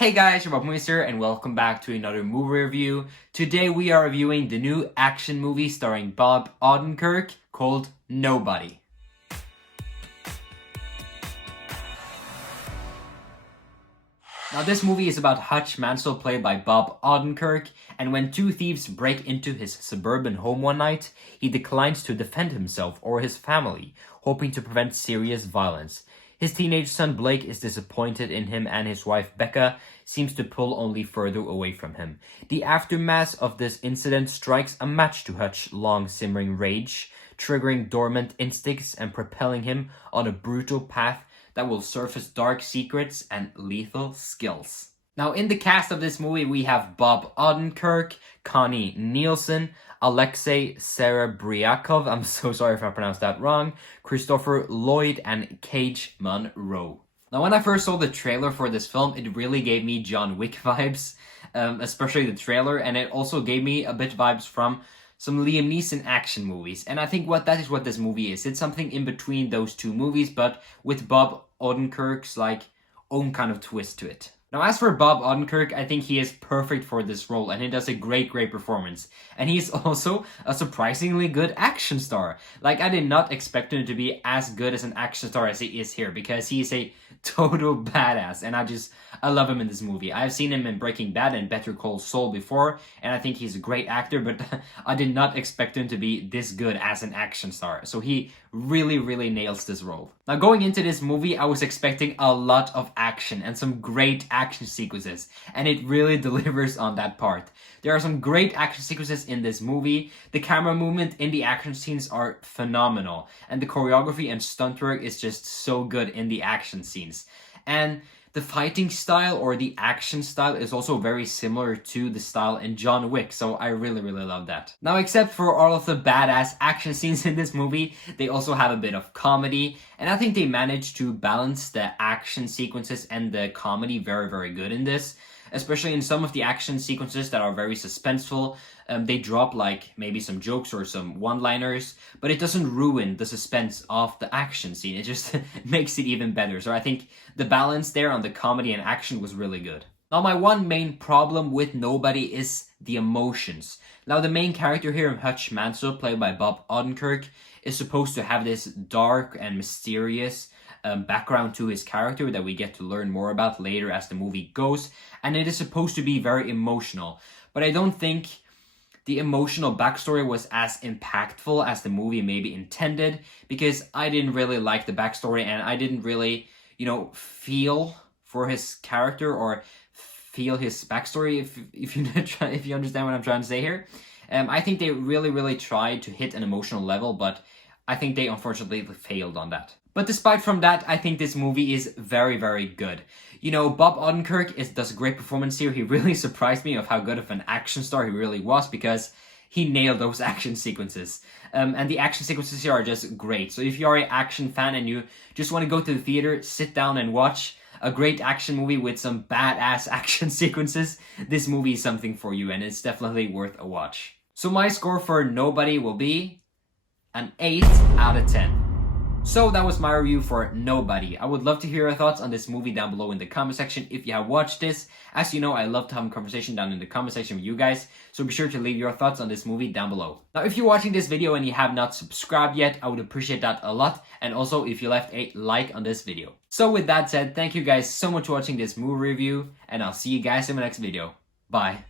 Hey guys, your Bob here, and welcome back to another movie review. Today we are reviewing the new action movie starring Bob Odenkirk called Nobody. Now this movie is about Hutch Mansell, played by Bob Odenkirk, and when two thieves break into his suburban home one night, he declines to defend himself or his family, hoping to prevent serious violence. His teenage son Blake is disappointed in him, and his wife Becca seems to pull only further away from him. The aftermath of this incident strikes a match to Hutch's long simmering rage, triggering dormant instincts and propelling him on a brutal path that will surface dark secrets and lethal skills. Now, in the cast of this movie, we have Bob Odenkirk, Connie Nielsen, Alexei Serebryakov, I'm so sorry if I pronounced that wrong, Christopher Lloyd, and Cage Monroe. Now, when I first saw the trailer for this film, it really gave me John Wick vibes, especially the trailer, and it also gave me a bit vibes from some Liam Neeson action movies. And I think that is what this movie is. It's something in between those two movies, but with Bob Odenkirk's own kind of twist to it. Now, as for Bob Odenkirk, I think he is perfect for this role, and he does a great performance. And he's also a surprisingly good action star. I did not expect him to be as good as an action star as he is here, because he is a total badass, and I love him in this movie. I've seen him in Breaking Bad and Better Call Saul before, and I think he's a great actor, but I did not expect him to be this good as an action star. So he really nails this role. Now, going into this movie, I was expecting a lot of action and some great action sequences, and it really delivers on that part. There are some great action sequences in this movie. The camera movement in the action scenes are phenomenal, and the choreography and stunt work is just so good in the action scenes. And the fighting style, or the action style, is also very similar to the style in John Wick, so I really love that. Now, except for all of the badass action scenes in this movie, they also have a bit of comedy, and I think they managed to balance the action sequences and the comedy very good in this. Especially in some of the action sequences that are very suspenseful, they drop maybe some jokes or some one-liners, but it doesn't ruin the suspense of the action scene. It just makes it even better. So I think the balance there on the comedy and action was really good. Now, my one main problem with Nobody is the emotions. Now, the main character here, Hutch Mansell, played by Bob Odenkirk, is supposed to have this dark and mysterious background to his character that we get to learn more about later as the movie goes, and it is supposed to be very emotional. But I don't think the emotional backstory was as impactful as the movie maybe intended, because I didn't really like the backstory, and I didn't really, feel for his character or feel his backstory, if you understand what I'm trying to say here. I think they really tried to hit an emotional level, but I think they unfortunately failed on that. But despite from that, I think this movie is very good. Bob Odenkirk does a great performance here. He really surprised me of how good of an action star he really was, because he nailed those action sequences. And the action sequences here are just great. So if you are an action fan and you just want to go to the theater, sit down and watch a great action movie with some badass action sequences, this movie is something for you, and it's definitely worth a watch. So my score for Nobody will be an 8 out of 10. So that was my review for Nobody. I would love to hear your thoughts on this movie down below in the comment section if you have watched this. As you know, I love to have a conversation down in the comment section with you guys, so be sure to leave your thoughts on this movie down below. Now, if you're watching this video and you have not subscribed yet, I would appreciate that a lot, and also if you left a like on this video. So with that said, thank you guys so much for watching this movie review, and I'll see you guys in my next video. Bye.